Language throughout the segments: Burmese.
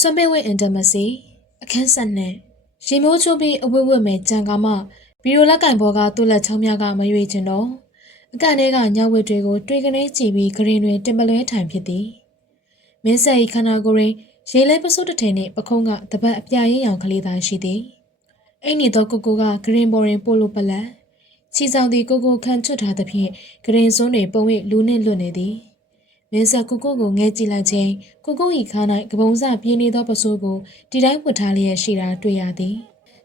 Sunbay intimacy အခန်းဆက်နဲ့ရေမိုးချိုးပြီးအဝတ်ဝတ်မဲ့ကြံကားမှဗီရိုလက်ကင်ဘောကသူ့လက်ချောင်းများကမရွေချင်တော့အကန့်ထဲကညဝတ်တွေကိုတွေးကနေကြည့်ပြီးဂရင်တွင်တင်ပလွဲထိုင်ဖြစ်သည်မင်းဆက်၏ခန္ဓာကိုယ်ရေလဲပစိုးတစ်ထည်နှင့်ပခုံးကတပတ်အပြာရင်းရောင်ကလေးသာရှိသည်အိမ်နေသောကိုကိုကဂရင်ပေါ်တွင်ပို့လို့ပလက်ချီဆောင်သည်ကိုကိုခန့်ချွတ်ထားသဖြင့်ဂရင်စွန်းတွင်ပုံရိပ်လူနှင့်လွတ်နေသည်မင်းဆက်ကိုကိုငဲကြည့်လိုက်ခြင်းကိုကို၏ခါ၌ကပုံးစပြင်းနေသောပစိုးကိုဒီတိုင်းဝတ်ထားလျက်ရှိတာတွေ့ရသည်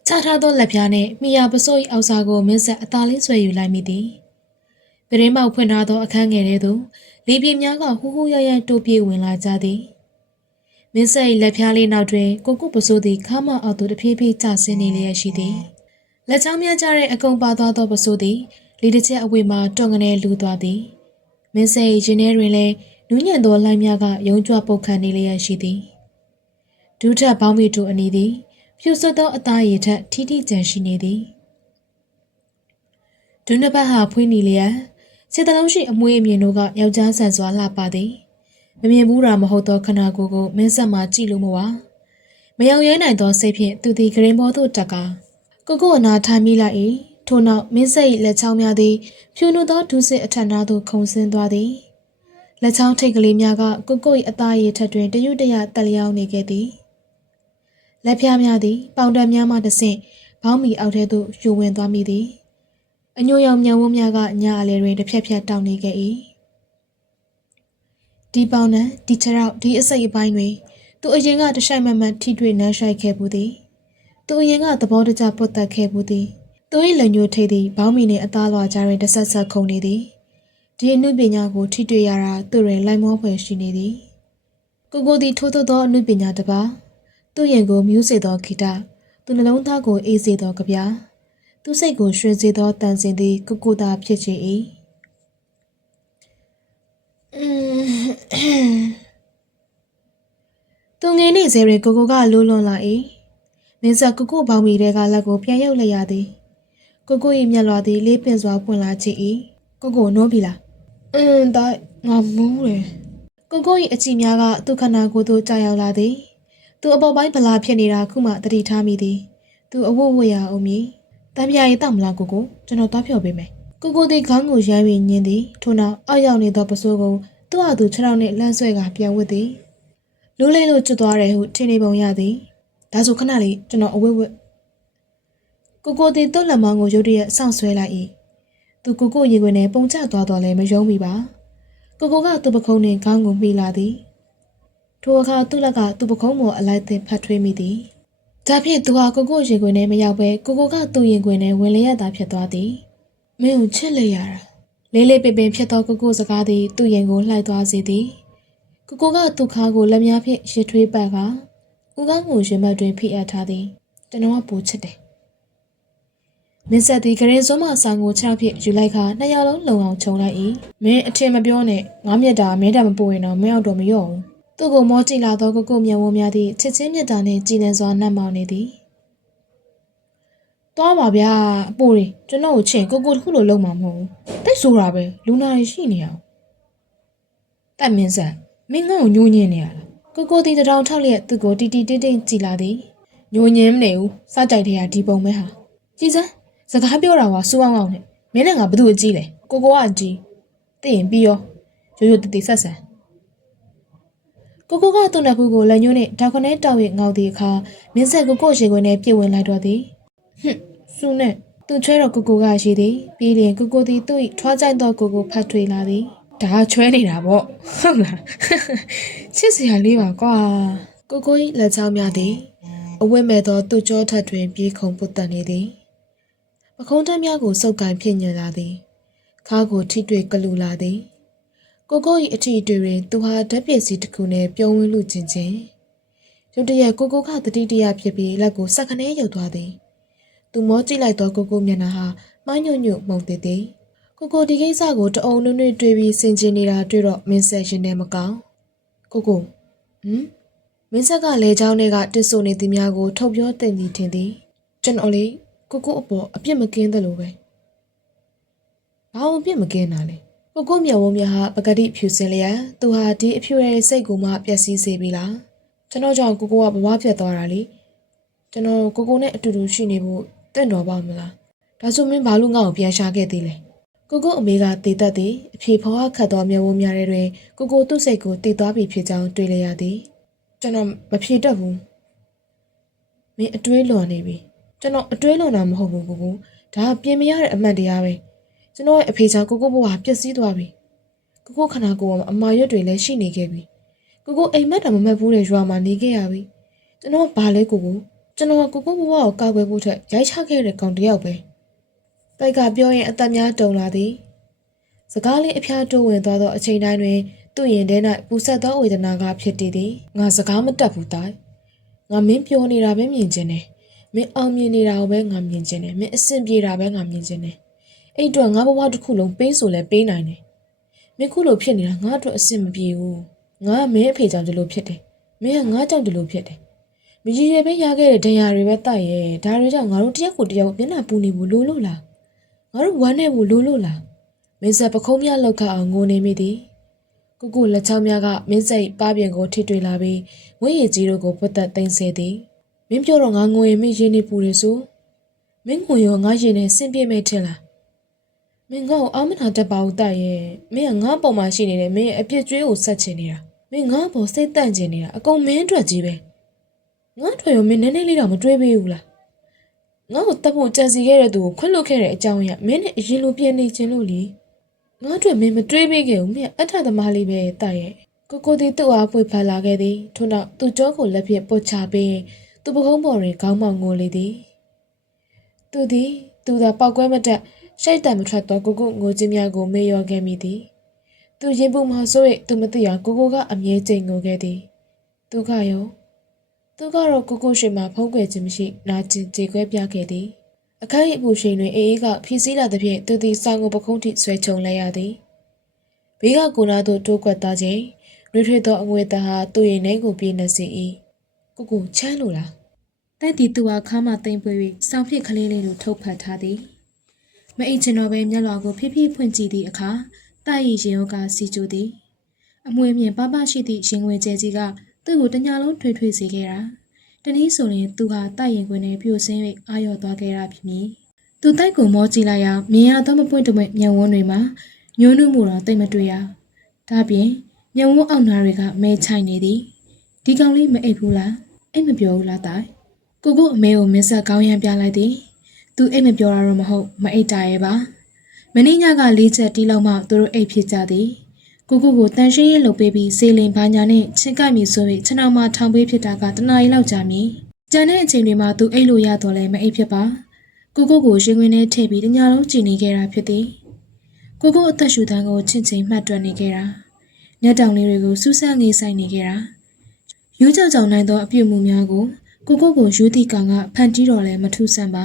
ချထားသောလက်ပြားနှင့်မိယာပစိုး၏အောက်စာကိုမင်းဆက်အသာလေးဆွဲယူလိုက်မိသည်ပရင်းမောက်ဖွင့်ထားသောအခန်းငယ်ထဲသို့လေပြေများကဟူးဟူးရရတိုးပြေးဝင်လာကြသည်မင်းဆက်၏လက်ပြားလေးနောက်တွင်ကိုကိုပစိုးသည်ခါမအောက်သို့တဖြည်းဖြည်းကျဆင်းနေလျက်ရှိသည်လက်ချောင်းများကြတဲ့အကုံပါသွားသောပစိုးသည်လေတစ်ချက်အဝေးမှတွန့်ကနေလူသွားသည်မင်းဆက်၏ရင်ထဲတွင်လည်းနူးညံ့သောလှိုင်းများကယုံကြွပုတ်ခတ်နေလျက်ရှိသည်ဒုထက်ပေါင်းမီတူအနီးသည်ဖြူစွတ်သောအသားရည်ထက်ထီးထီးကျန်ရှိနေသည်ဒုနှစ်ပတ်ဟာဖွေးနေလျက်စေတလုံးရှိအမွှေးအမြင်တို့ကယောက်ျားဆန်စွာလှပသည်မမြင်ဘူးတာမဟုတ်သောခန္ဓာကိုယ်ကိုမင်းဆက်မှကြည့်လို့မဝမရောက်ရဲနိုင်သောစိတ်ဖြင့်သူသည်ဂရင်ဘောသို့တက်ကကိုကိုအနာထိုင်မိလိုက်၏ထို့နောက်မင်းဆက်၏လက်ချောင်းများသည်ဖြူနုသောဒုစစ်အထက်နားသို့ခုန်ဆင်းသွားသည်လက်ချောင်းထိတ်ကလေးများကကိုကို၏အသားရည်ထက်တွင်တရွတရတက်လျောင်းနေခဲ့သည်လက်ဖျားများသည်ပေါင်တံများမှတဆင့်ဘောင်းမီအောက်ထဲသို့ယူဝင်သွားမိသည်အညိုရောင်မြောင်ဝန်းများကညအလယ်တွင်တစ်ဖြက်ဖြက်တောင်းနေခဲ့၏ဒီပေါင်တံဒီခြေထောက်ဒီအစိတ်အပိုင်းတွင်သူအရင်ကတရှိုက်မမတ်ထိတွေ့နှမ်းရှိုက်ခဲ့ဘူးသည်သူအရင်ကသဘောတကျပုတ်တက်ခဲ့ဘူးသည်သူ၏လက်ညှိုးထိပ်သည်ဘောင်းမီနှင့်အသားလွှာကြားတွင်တဆက်ဆက်ခုန်နေသည်ဒီအမှုပညာကိုထိတွေ့ရတာသူတွင်လိုက်မောဖွယ်ရှိနေသည်ကိုကိုသည်ထိုးသောအမှုပညာတစ်ပါးသူ့ရင်ကိုမြူးစေသောဂီတသူနှလုံးသားကိုအေးစေသောကြပြသူစိတ်ကိုရွှင်စေသောတန်စင်သည်ကိုသာဖြစ်ချေ၏သူငယ်နေစေတွင်ကိုကလိုးလွန်လာ၏မင်းဆက်ကိုဘောင်မီတဲကလက်ကိုပြန်ရုပ်လိုက်ရသည်ကို၏မျက်လွှာသည်လေးပင်စွာပွင့်လာချေ၏ကိုနိုးပြီလားဒါငါမူးတယ်ကို၏အကြည့်များကသူ့ခန္ဓာကိုယ်သို့ကြာရောက်လာသည်သူအပေါ်ပိုင်းဗလာဖြစ်နေတာခုမှတတိထားမိသည်သူအဝတ်ဝတ်ရအောင်မည်တမ်းပြာရေးတောက်မလားကိုကျွန်တော်သွားဖြော်ပေးမယ်ကိုသည်ခေါင်းကိုရမ်းပြီးညင်းသည်ထို့နောက်အောက်ရောက်နေသောပစိုးကိုသူ့အတူခြေထောက်နှင့်လှမ်းဆွဲကပြန်ဝတ်သည်လူးလေးလို့ကျွတ်သွားတယ်ဟုထင်နေပုံရသည်ဒါဆိုခဏလေးကျွန်တော်အဝတ်ဝတ်ကိုသည်သူ့လက်မောင်းကိုရုတ်တရက်စောင့်ဆွဲလိုက်၏သူကိုရေခွင်နဲ့ပုံချသွားတော့လည်းမယုံမိပါကသူ့ပခုံးနှင့်ခေါင်းကိုမှီလာသည်ထိုအခါသူ့လက်ကသူ့ပခုံးပေါ်အလိုက်သင်ဖတ်ထွေးမိသည်ဒါဖြင့်သူဟာကိုရေခွင်နဲ့မရောက်ပဲကိုကသူ့ရင်ခွင်နဲ့ဝင်လျက်သာဖြစ်သွားသည်မင်းကိုချစ်လိုက်ရတာလေးလေးပင်ပင်ဖြစ်သောကိုစကားသည်သူ့ရင်ကိုလှိုက်သွားစေသည်ကိုကသူ့ခါကိုလက်များဖြင့်ရစ်ထွေးပတ်ကဦးခေါင်းကိုရင်ဘတ်တွင်ဖိအပ်ထားသည်ကျွန်တော်ကပူချစ်တယ်မင်းဆက်သည်ဂရင်စွန်းမဆောင်ကိုခြေထောက်ဖြင့်ယူလိုက်ခါနှစ်ယောက်လုံးလုံအောင်ခြုံလိုက်၏မင်းအထင်မပြောနဲ့ငါမျက်တာမင်းတမပို့ရင်တော့မင်းအောင်တော့မရော့ဘူးသူ့ကိုမောကြည့်လာသောကိုမျက်ဝန်းများသည့်ချစ်ချင်းမြတ်တာနှင့်ကြည်လင်စွာနှံ့မောင်နေသည်သွားပါဗျာအပိုးတွေကျွန်တော်ကိုချင်ကိုတခုလိုလုံးမှာမဟုတ်ဘူးတိတ်ဆိုတာပဲလူနာတွေရှိနေအောင်တက်မင်းဆက်မင်းငါ့ကိုညှိုးညင်းနေရလားကိုသည်တထောင်ထောက်လျက်သူ့ကိုတီတီတင်းတင်းကြည်လာသည်ညှိုးညင်းမနေဘူးစကြိုက်တဲ့ဟာဒီပုံပဲဟာကြည်စကားပြောတာကစူးအောင်အောင်နဲ့မင်းနဲ့ငါဘသူ့အကြီးလဲကိုကအကြီးသိရင်ပြီးရောရိုးတည်ဆက်ဆန်ကိုကသူ့နှစ်ဖူးကိုလက်ညှိုးနှင့်ဓာတ်ခွနဲ့တောက်၍ငေါသည့်အခါမင်းဆက်ကိုရေခွင်နဲ့ပြည့်ဝင်လိုက်တော့သည်စူနဲ့သူချွဲတော့ကိုကရှိသည်ပြီးလျင်ကိုသည်သူ့၏ထွားကြိုက်သောကိုဖတ်ထွေလာသည်ဒါချွဲနေတာပေါ့ဟုတ်လားချစ်စရာလေးပါကွာကို၏လက်ချောင်းများသည်အဝတ်မဲ့သောသူ့ကြောထက်တွင်ပြေးခုန်ပုတ်တက်နေသည်ပခုံးတန်းများကိုစုပ်ကန်ဖြစ်ညင်လာသည်ခါကိုထိတွေ့ကလူလာသည်ကို၏အထီအတွေ့တွင်သူဟာဓာတ်ပစ္စည်းတစ်ခုနဲ့ပြုံးဝင်းလူချင်းရုတ်တရက်ကိုကတတိတရဖြစ်ပြီးလက်ကိုစက်ခနဲရုပ်သွားသည်သူမောကြည့်လိုက်သောကိုမျက်နှာဟာမှိုင်းညွတ်ညွတ်မှုန်သေးသည်ကိုဒီကိစ္စကိုတအုံနွနှွတွေးပြီးစင်ကျင်နေတာတွေ့တော့မင်းဆက်ရင်ထဲမကောင်းမင်းဆက်ကလေချောင်းတွေကတစ်ဆိုနေသည်များကိုထုတ်ပြောတင်သည်ထင်သည်ကျွန်တော်လေကိုအပေါ်အပြစ်မကင်းသလိုပဲဘာလို့အပြစ်မကင်းတာလဲကိုမျက်ဝန်းများဟာပကတိဖြူစင်လျက်သူဟာဒီအဖြူရဲ့စိတ်ကိုမှပျက်စီးစေပြီလား ကျွန်တော်ကြောင့်ကိုကဘဝပြတ်သွားတာလေကျွန်တော်ကိုနဲ့အတူတူရှိနေဖို့တင့်တော်ပါမလားဒါဆိုမင်းဘာလို့ငါ့ကိုပြန်ရှာခဲ့သေးလဲကိုအမေကတည်တတ်သည်အဖြေဖော်ခတ်သောမျက်ဝန်းများတွင်ကိုသူ့စိတ်ကိုတည်သွားပြီဖြစ်ကြောင်းတွေ့လျက်ရသည်ကျွန်တော်မဖြေတတ်ဘူးမင်းအတွေးလွန်နေပြီကျွန်တော်အတွေးလွန်တာမဟုတ်ဘူးကိုဒါပြင်မရတဲ့အမှန်တရားပဲကျွန်တော်ရဲ့အဖေကြောင့်ကိုဘဝပျက်စီးသွားပြီကိုခန္ဓာကိုယ်အမာရွတ်တွေလည်းရှိနေခဲ့ပြီကိုအိမ်မက်တာမမက်ဘူးတဲ့ရွာမှာနေခဲ့ရပြီကျွန်တော်ဘာလဲကိုကျွန်တော်ကိုဘဝကိုကောက်ွယ်ဖို့ထက်ရိုက်ချခဲ့တဲ့ကောင်တယောက်ပဲတိုက်ကပြောရင်အသက်များတုံလာသည်စကားလေးအဖျားတိုးဝင်သွားသောအချိန်တိုင်းတွင်သူ့ရင်ထဲ၌ပူဆက်သောဝေဒနာကဖြစ်တည်သည်ငါစကားမတတ်ဘူးတိုင်ငါမင်းပြောနေတာပဲမြင်ချင်တယ်မင်းအောင်မြင်နေတာကိုပဲငါမြင်ချင်တယ်မင်းအဆင်ပြေတာပဲငါမြင်ချင်တယ်အဲ့အတွက်ငါဘဝတစ်ခုလုံးပေးဆိုလဲပေးနိုင်တယ်မင်းခုလိုဖြစ်နေတာငါအတွက်အဆင်မပြေဘူးငါမင်းအဖေကြောင့်ဒီလိုဖြစ်တယ်မင်းကငါကြောင့်ဒီလိုဖြစ်တယ်မကြီးရဲပဲရခဲ့တဲ့ဒဏ်ရာတွေပဲတိုက်ရဲဒါတွေကြောင့်ငါတို့တယောက်ကိုတယောက်မျက်နှာပူနေဘူးလို့လို့လားငါတို့ဝမ်းနေဘူးလို့လို့လားမင်းဆက်ပခုံးများလောက်ခအောင်ငိုနေမိသည်ကိုလက်ချောင်းများကမင်းစိတ်ပါပြင်ကိုထိတွေ့လာပြီးဝင်းရည်ကြီးတို့ကိုပွတ်သက်သိမ်းဆဲသည်မင်းပြောတော့ငါငိုရင်မင်းရင်းနေပူတယ်ဆိုမင်းငိုရောငါရင်းနေဆင်ပြေမဲ့ထင်လားမင်းငါ့ကိုအာမနာတတ်ပါဦးတိုက်ရဲ့မင်းကငါ့ပေါ်မှာရှိနေတဲ့မင်းရဲ့အပြစ်ကြွေးကိုဆက်ချင်နေတာမင်းငါ့ပေါ်စိတ်တန့်ချင်နေတာအကုန်မင်းအတွက်ကြီးပဲငါ့ထွက်ရောမင်းနည်းနည်းလေးတော့မတွေးပေးဘူးလားငါ့ကိုတတ်ဖို့ကြံစီခဲ့တဲ့သူကိုခွင့်လွှတ်ခဲ့တဲ့အကြောင်းရမင်းနဲ့အရင်လိုပြည့်နေခြင်းလို့လေငါတို့မင်းမတွေးပေးခဲ့ဘူးမင်းအထသမားလေးပဲတိုက်ရဲ့ကိုဒီသူ့အားပွေဖက်လာခဲ့သည်ထို့နောက်သူ့ကြောကိုလက်ဖြင့်ပုတ်ချပြီးသူ့ပကုံးပေါ်တွင်ခေါင်းမောင်ငိုလေသည်သူသာပောက်ကွဲမတတ်ရှိတ်တံမထွက်သောကိုငိုခြင်းများကိုမေ့လျော့ခဲ့မိသည်သူရင်ပူမှာဆို၍သူမသိအောင်ကအမြဲကျိန်ငိုခဲ့သည်သူကတော့ရှိမှဖုံးကွယ်ခြင်းမရှိနာကျင်ကြေခွဲပြခဲ့သည်အခန်း၏အပူရှိန်တွင်အေးကဖြည့်စည်းလာသဖြင့်သူသည်စောင်းကိုပခုံးထိဆွဲချုံလိုက်ရသည်ဘေးကကိုနာသို့တိုးကွက်သွားခြင်းနှွေးထွေးသောအငွေသားဟာသူ့ရင်ထဲကိုပြေးနှက်စေ၏ကိုချမ်းလို့လားတိုက်တီသူဟာခါမှသိမ့်ပွေ၍စောင်းဖြစ်ကလေးလေးကိုထုတ်ဖက်ထားသည်မအိတ်ချင်တော့ပဲမျက်လွှာကိုဖိဖိဖွင့်ကြည့်သည့်အခါတိုက်ရည်ရင်ရောကစီကျိုသည်အမွေမြင့်ပပရှိသည့်ရင်ငွေကျဲကြီးကသူ့ကိုတညာလုံးထွေထွေစေခဲ့တာတနည်းဆိုရင်သူဟာတိုက်ရင်ခွင်ထဲပြိုဆင်း၍အာရော်သွားခဲ့တာဖြစ်မည်သူတိုက်ကိုမောကြည့်လိုက်ရာမြင်ရသောမပွင့်တမွင့်မျက်ဝန်းတွေမှာညှိုးနှွမှုတော့တိတ်မတွေ့ရဒါပြင်မျက်ဝန်းအောက်နားတွေကမဲချိုင်နေသည်ဒီကောင်လေးမအိပ်ဘူးလားအိတ်မပြောဘူးလားတိုင်ကိုအမေကိုမင်းဆက်ကောင်းရမ်းပြလိုက်သည်သူအိတ်မပြောတာတော့မဟုတ်မအိတ်တာရဲ့ပါမင်းညက၄ချက်တီးလောက်မှသူတို့အိတ်ဖြစ်ကြသည်ကိုတန်ရှင်းရင်လုပ်ပေးပြီးစေလင်ဘာညာနဲ့ချင်းကိုက်မိဆိုပြီးခြေနှောင်မှာထောင်ပေးဖြစ်တာကတနားရီလောက်ကြာမည်ကျန်တဲ့အချိန်တွေမှာသူအိတ်လို့ရတော့လဲမအိတ်ဖြစ်ပါကိုရင်ခွင်ထဲထည့်ပြီးတညာလုံးကြည်နေခဲ့တာဖြစ်သည်အသက်ရှူတန်းကိုချင့်ချိန်မှတ်တွက်နေခဲ့တာညက်တောင်လေးတွေကိုစူးစမ်းငေးဆိုင်နေခဲ့တာယူးကြောင်ကြောင်နိုင်သောအပြုတ်မှုများကိုယူသည့်ကောင်ကဖန်တီးတော်လဲမထူးဆန်းပ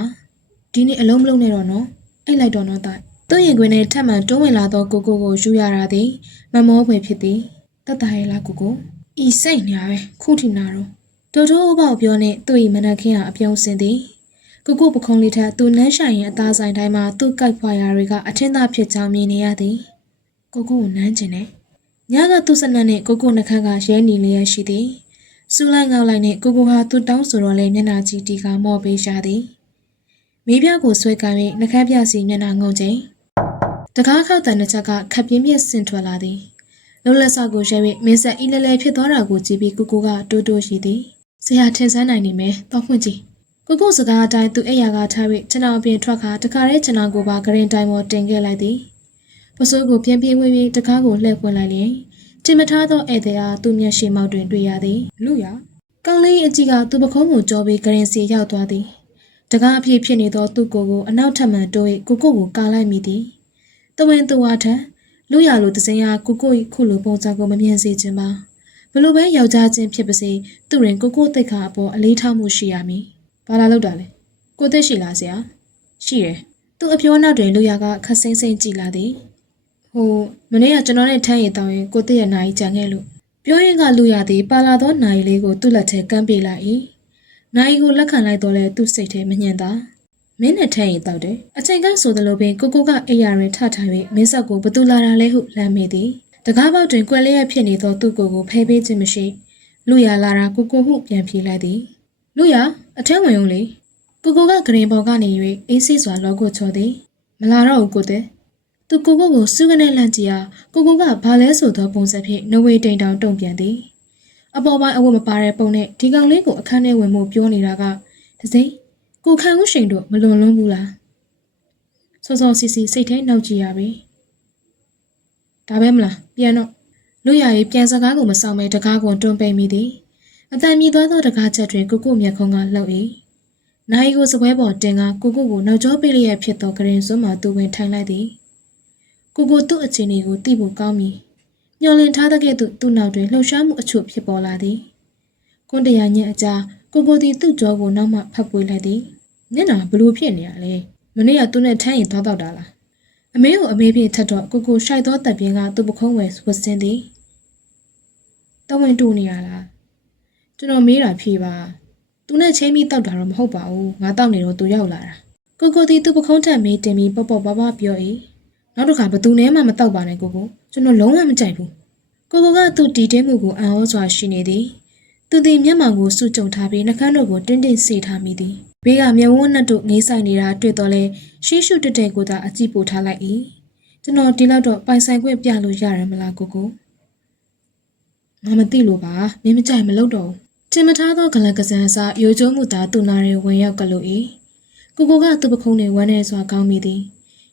ါဒီနေ့အလုံးမလုံးနဲ့တော့နော်အိတ်လိုက်တော့နော်တိုင်သူ့ရင်ခွင်ထဲထပ်မံတွန်းဝင်လာသောကိုယူရတာသည်မမောဖွယ်ဖြစ်သည်တတ်တာရဲ့လားဤစိတ်ညာပဲခုထိနာတော့တိုးအပေါက်ပြောနဲ့သူ့၏မနက်ခင်းဟာအပြုံးစင်သည်ပခုံးလေးထက်သူနန်းဆိုင်ရင်အသားဆိုင်တိုင်းမှာသူ့ကိုက်ဖွာရာတွေကအထင်းသားဖြစ်ကြောင်းမြင်နေရသည်ကိုနန်းကျင်တယ်ညကသူ့စနက်နဲ့နှခမ်းကရဲနေလျက်ရှိသည်စူလိုက်ငေါက်လိုက်နဲ့ဟာသူ့တောင်းဆိုတော့လဲမျက်နှာကြည့်တီကမော့ပေးရှာသည်မိပြကိုဆွဲကိုင်း၍နှခမ်းပြစီမျက်နှာငုံချိန်တကားခောက်တန်တစ်ချက်ကခပ်ပြင်းပြင်းဆင်ထွက်လာသည်လုံလက်ဆောက်ကိုရဲ၍မင်းဆက်အီလဲလဲဖြစ်သွားတာကိုကြည့်ပြီးကတိုးရှိသည်ဆရာထင်ဆန်းနိုင်နေမယ်တော့ဖွင့်ကြည့်စကားအတိုင်းသူအိယာကထား၍ကျွန်တော်အပြင်ထွက်ခါတခါတည်းကျွန်တော်ကိုပါဂရင်တိုင်းပေါ်တင်ခဲ့လိုက်သည်ပစိုးကိုပြန်ပြေးဝေးပြီးတကားကိုလှည့်ပွင့်လိုက်လျင်တင်မထားသောဧည့်သည်အားသူ့မျက်ရှိမောက်တွင်တွေ့ရသည်လူရကောင်းလေးအကြည့်ကသူ့ပခုံးကိုကြောပြီးဂရင်စီရောက်သွားသည်တကားအဖြစ်ဖြစ်နေသောသူ့ကိုအနောက်ထပ်မှန်တိုး၍ကိုကာလိုက်မိသည်တဝင်းသူဝါထံလူရလိုသစင်ရကို၏ခုလိုပုံစံကိုမမြင်စေခြင်းပါဘလို့ပဲယောက်ျားချင်းဖြစ်ပါစေသူရင်ကိုသိက္ခာအပေါ်အလေးထားမှုရှိရမည်ဘာလာလောက်တာလဲကိုသိရှိလားဆရာရှိတယ်သူအပြောနောက်တွင်လူရကခက်စိမ့်စိမ့်ကြည့်လာသည်မနေ့ကကျွန်တော်နဲ့ထမ်းရည်တောင်းရင်ကိုသိရနိုင်ကြံခဲ့လို့ပြောရင်ကလူရသည်ပါလာသောနိုင်လေးကိုသူ့လက်ထဲကမ်းပေးလိုက်၏နိုင်ကိုလက်ခံလိုက်တော့လဲသူ့စိတ်ထဲမညှင်သာမင်းနဲ့ထမ်းရည်တောက်တယ်အချိန်ကဆိုသလိုပင်ကိုကအိယာရင်ထထိုင်၍မင်းဆက်ကိုဘသူလာတာလဲဟုလမ်းမေးသည်တကားပေါက်တွင်ကွက်လျက်ဖြစ်နေသောသူ့ကိုဖဲပေးခြင်းမရှိ လူရလာတာကိုဟုပြန်ပြေးလိုက်သည်လူရအထက်ဝင်ုံလေကိုကဂရင်ပေါ်ကနေ၍အေးစိစွာလောကိုချော်သည်မလာတော့ဘူးကိုတဲ့သူကိုစုကနေလန့်ကြည့်ရာကိုကဘာလဲဆိုသောပုံစံဖြင့်နဝေတိန်တောင်တုံ့ပြန်သည်အပေါ်ပိုင်းအဝတ်မပါတဲ့ပုံနဲ့ဒီကောင်လေးကိုအခန်းထဲဝင်မှုပြောနေတာကတစိမ့်ကိုခံဦးရှိန်တို့မလွန်လွန်းဘူးလားစောစီစိတ်ထဲနှောက်ကြည့်ရပြီဒါပဲမလားပြန်တော့လူရရေးပြန်စကားကိုမဆောင်မဲတကားကိုတွန်းပိတ်မိသည်အတန်မြည်သွားသောတကားချက်တွင်ကိုမျက်ခုံးကလှုပ်၏နိုင်ကိုစပွဲပေါ်တင်ကကိုနောက်ကျောပေးလျက်ဖြစ်သောဂရင်စွန်းမှာသူဝင်ထိုင်လိုက်သည်ကိုသူ့အခြေအနေကိုသိဖို့ကောင်းပြီမျောလင်ထားတဲ့ကဲ့သို့သူ့နောက်တွင်လှုပ်ရှားမှုအချို့ဖြစ်ပေါ်လာသည်ကွန်တရာညက်အကြားကိုသည်သူ့ကြောကိုနောက်မှဖတ်ပွေးလိုက်သည်မျက်နှာဘလို့ဖြစ်နေရလဲမနေ့ကသူနဲ့ထမ်းရင်သွားတော့တာလားအမေကိုအမေဖြင့်ထပ်တော့ကိုရှိုက်သောတပ်ပြင်းကသူ့ပခုံးဝယ်ဝတ်စင်းသည်တဝင်တူနေရလားကျွန်တော်မေးတာဖြေပါသူနဲ့ချင်းပြီးတောက်တာတော့မဟုတ်ပါဘူးငါတောက်နေတော့သူရောက်လာတာကိုသည်သူ့ပခုံးထက်မေးတင်ပြီးပေါ့ပါပြော၏နောက်တစ်ခါဘသူနဲ့မှမတောက်ပါနဲ့ကိုကျွန်တော်လုံးဝမကြိုက်ဘူးကိုကသူ့တီတင်းမှုကိုအံ့ဩစွာရှိနေသည်သူသည်မျက်မှောင်ကိုစုကြုံထားပြီးနှကန်းတို့ကိုတင်းစေထားမိသည်ဘေးကမျက်ဝန်းနဲ့တို့ငေးဆိုင်နေတာတွေ့တော့လဲရှေးရှုတက်ကိုသာအကြည့်ပို့ထားလိုက်၏ကျွန်တော်ဒီလောက်တော့ပိုင်ဆိုင်ခွင့်ပြလို့ရရမလားကိုငါမသိလို့ပါမင်းမကြိုက်မလုပ်တော့ဘူးတင်မထားသောဂလန်ကစားစားရိုးကျိုးမှုသာသူ့နာရဲဝင်ရောက်ကလို့၏ကိုကသူ့ပခုံးနဲ့ဝမ်းနေစွာကောင်းမိသည်